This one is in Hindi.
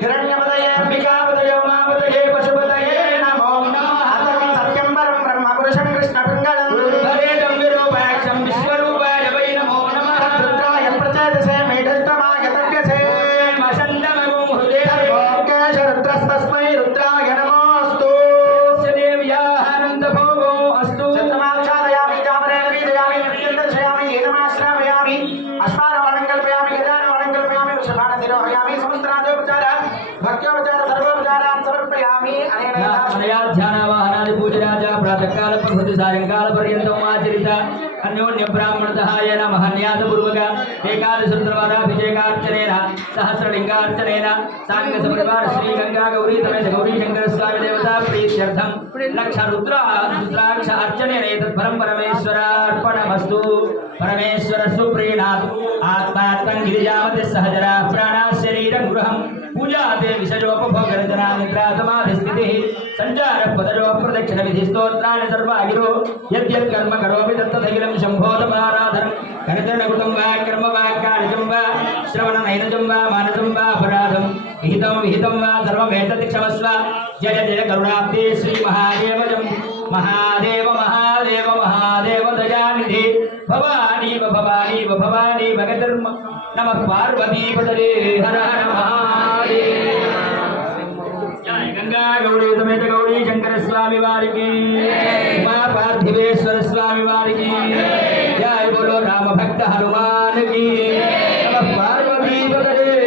హిరణ్యపదయే పశుపదయే నమో నమ సత్యం పరం బ్రహ్మ పురుషం కృష్ణ పింగళ ఏనమాశ్రామయామి అశ్వారవాణం కల్పయామి గజానవాణం కల్పయామి వృషభాన తిరోహయామి సమస్తరాజోపచార భక్త్యోపచార సర్వోపచారాన్ సమర్పయామి అనేన అనయా ధ్యానవాహనాది పూజరాజ ప్రాతకాల ప్రకృతి సాయంకాల పర్యంతం ఆచరిత అన్యోన్య బ్రాహ్మణతహాయ నమః న్యాసపూర్వక ఏకాదశరుద్రవారాభిషేకార్చనేన సహస్రలింగార్చనేన సాంగ సపరివార శ్రీ గంగా గౌరీ సమేత గౌరీ శంకర స్వామి దేవతా ప్రీత్యర్థం లక్ష రుద్ర రుద్రాక్ష అర్చనేన वस्तु परमेश्वर सुप्रीणात् आत्मा गिरिजावत सहजरा प्राणा शरीर गृहम पूजा दे विषजोपभोग रचना निद्रात्मा स्थिति संचार पदरो प्रदक्षिण विधि स्तोत्राणि सर्वागिरो यद्यत् कर्म करोमि तत्तदखिलं शम्भोतमाराधनं कर्तृणकृतं वा, कर्म वा, कार्यं वा श्रवण श्रवणनयनजं वा मानसं वा, अपराधं। विहितं विहितं वा सर्वमेतत् क्षमस्व। जय जय करुणाप्ते श्री महादेवजं महादेव, महा भवानीव भवानी भवानीव गतिर्म नमः पार्वतीपतये हर हर महादेव। गंगा गौरी, समेत गौड़ी शंकर स्वामी वारिकी। माँ पार्थिवेश्वर स्वामी वारिकी। जय बोलो राम भक्त हनुमान की। नमः पार्वतीपतये